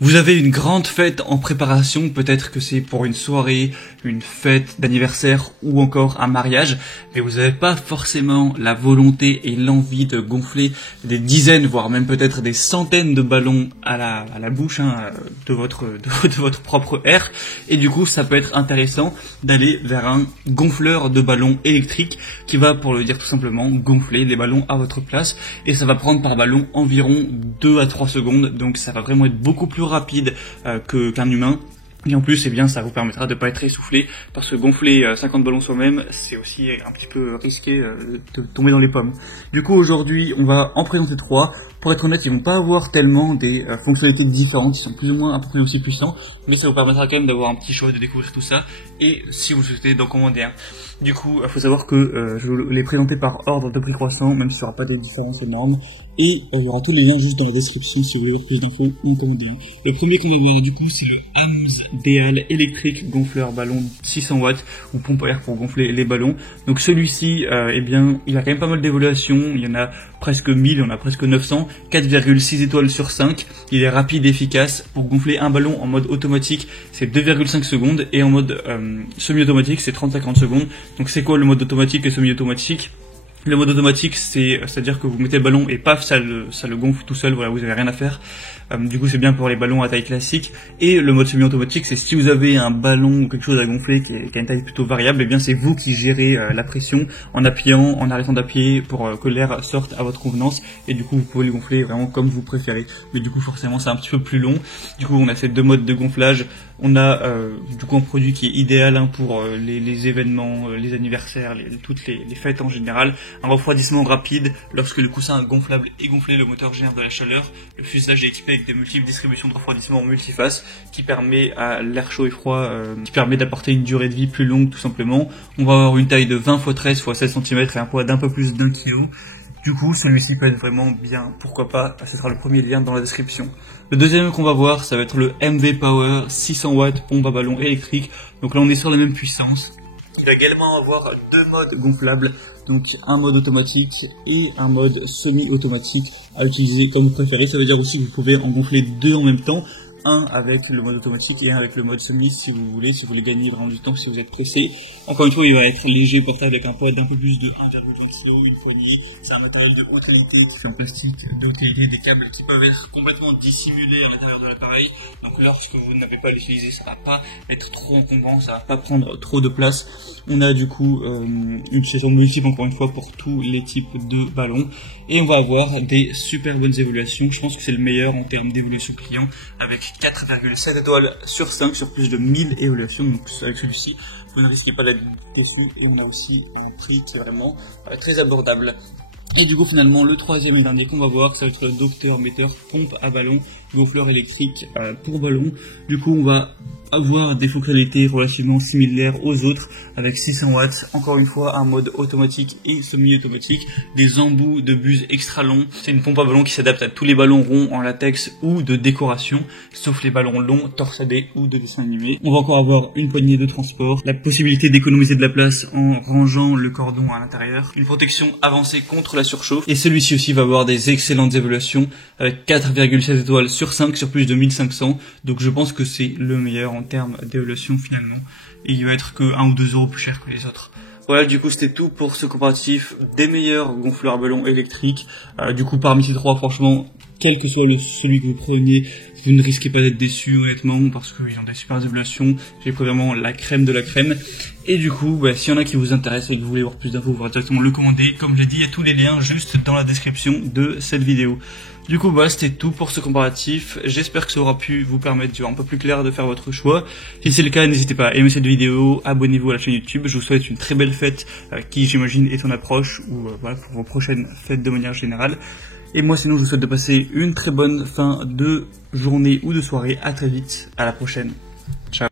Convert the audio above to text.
Vous avez une grande fête en préparation, peut-être que c'est pour une soirée, une fête d'anniversaire ou encore un mariage, mais vous n'avez pas forcément la volonté et l'envie de gonfler des dizaines, voire même peut-être des centaines de ballons à la bouche de votre propre air, et du coup ça peut être intéressant d'aller vers un gonfleur de ballons électrique qui va, pour le dire tout simplement, gonfler les ballons à votre place, et ça va prendre par ballon environ 2 à 3 secondes, donc ça va vraiment être beaucoup plus rapide qu'un humain. Et en plus, eh bien, ça vous permettra de ne pas être essoufflé, parce que gonfler 50 ballons soi-même, c'est aussi un petit peu risqué de tomber dans les pommes. Du coup, aujourd'hui, on va en présenter 3. Pour être honnête, ils vont pas avoir tellement des fonctionnalités différentes, ils sont plus ou moins à peu près aussi puissants, mais ça vous permettra quand même d'avoir un petit choix, de découvrir tout ça, et si vous le souhaitez, d'en commander un. Du coup, il faut savoir que je vais les présenter par ordre de prix croissant, même s'il n'y aura pas des différences énormes, et il y aura tous les liens juste dans la description si vous voulez plus d'infos ou commander un. Le premier qu'on va voir du coup, c'est le AMS DEAL électrique gonfleur ballon 600 watts ou pompe à air pour gonfler les ballons. Donc celui-ci, eh bien, il a quand même pas mal d'évaluations. Il y en a presque 1000, il y en a presque 900, 4,6 étoiles sur 5. Il est rapide et efficace. Pour gonfler un ballon en mode automatique, c'est 2,5 secondes et en mode semi-automatique, c'est 30-40 secondes. Donc c'est quoi le mode automatique et semi-automatique ? Le mode automatique, c'est-à-dire que vous mettez le ballon et paf, ça le gonfle tout seul, voilà, vous avez rien à faire. Du coup, c'est bien pour les ballons à taille classique. Et le mode semi-automatique, c'est si vous avez un ballon ou quelque chose à gonfler qui a une taille plutôt variable, eh bien c'est vous qui gérez la pression en appuyant, en arrêtant d'appuyer pour que l'air sorte à votre convenance. Et du coup, vous pouvez le gonfler vraiment comme vous préférez. Mais du coup, forcément, c'est un petit peu plus long. Du coup, on a ces deux modes de gonflage. On a du coup un produit qui est idéal pour les événements, les anniversaires, toutes les fêtes en général. Un refroidissement rapide lorsque le coussin gonflable est gonflé, le moteur génère de la chaleur. Le fuselage est équipé avec des multiples distributions de refroidissement multiface qui permet à l'air chaud et froid, qui permet d'apporter une durée de vie plus longue tout simplement. On va avoir une taille de 20 x 13 x 16 cm et un poids d'un peu plus d'1 kg. Du coup, celui-ci peut être vraiment bien, pourquoi pas, ce sera le premier lien dans la description. Le deuxième qu'on va voir, ça va être le MV Power 600 watts pompe à ballon électrique. Donc là, on est sur la même puissance. Il va également avoir deux modes gonflables, donc un mode automatique et un mode semi-automatique à utiliser comme vous préférez. Ça veut dire aussi que vous pouvez en gonfler deux en même temps, un avec le mode automatique et un avec le mode semi si vous voulez gagner vraiment du temps si vous êtes pressé. Encore une fois, il va être léger, portable avec un poids d'un peu plus de 1,20 kg, une poignée. C'est un matériel de haute qualité, c'est en plastique de haute qualité, des câbles qui peuvent être complètement dissimulés à l'intérieur de l'appareil. Donc lorsque vous n'avez pas à l'utiliser, ça va pas être trop encombrant, ça va pas prendre trop de place. On a du coup une session multiple encore une fois pour tous les types de ballons. Et on va avoir des super bonnes évaluations. Je pense que c'est le meilleur en termes d'évolution client avec 4,7 étoiles sur 5 sur plus de 1000 évaluations. Donc avec celui-ci, vous ne risquez pas d'être déçu. Et on a aussi un prix qui est vraiment très abordable. Et du coup finalement le troisième et dernier qu'on va voir, ça va être le Docteur Meter pompe à ballon gonfleur électrique pour ballon. Du coup on va avoir des fonctionnalités relativement similaires aux autres avec 600 watts, encore une fois un mode automatique et semi-automatique, des embouts de buse extra longs. C'est une pompe à ballon qui s'adapte à tous les ballons ronds en latex ou de décoration, sauf les ballons longs, torsadés ou de dessin animé. On va encore avoir une poignée de transport, la possibilité d'économiser de la place en rangeant le cordon à l'intérieur, une protection avancée contre la surchauffe, et celui-ci aussi va avoir des excellentes évaluations avec 4,7 étoiles sur 5 sur plus de 1500, donc je pense que c'est le meilleur en termes d'évaluation finalement, et il va être que 1 ou 2 euros plus cher que les autres. Voilà, du coup c'était tout pour ce comparatif des meilleurs gonfleurs à ballon électriques. Du coup parmi ces trois, franchement, quel que soit celui que vous preniez, vous ne risquez pas d'être déçu honnêtement, parce qu'ils ont des super évaluations. J'ai pris vraiment la crème de la crème. Et du coup, s'il y en a qui vous intéressent et que vous voulez voir plus d'infos, vous pouvez directement le commander. Comme je l'ai dit, il y a tous les liens juste dans la description de cette vidéo. Du coup, c'était tout pour ce comparatif. J'espère que ça aura pu vous permettre de voir un peu plus clair de faire votre choix. Si c'est le cas, n'hésitez pas à aimer cette vidéo, abonnez-vous à la chaîne YouTube. Je vous souhaite une très belle fête qui, j'imagine, est en approche, ou voilà, pour vos prochaines fêtes de manière générale. Et moi, sinon, je vous souhaite de passer une très bonne fin de journée ou de soirée. À très vite, à la prochaine. Ciao.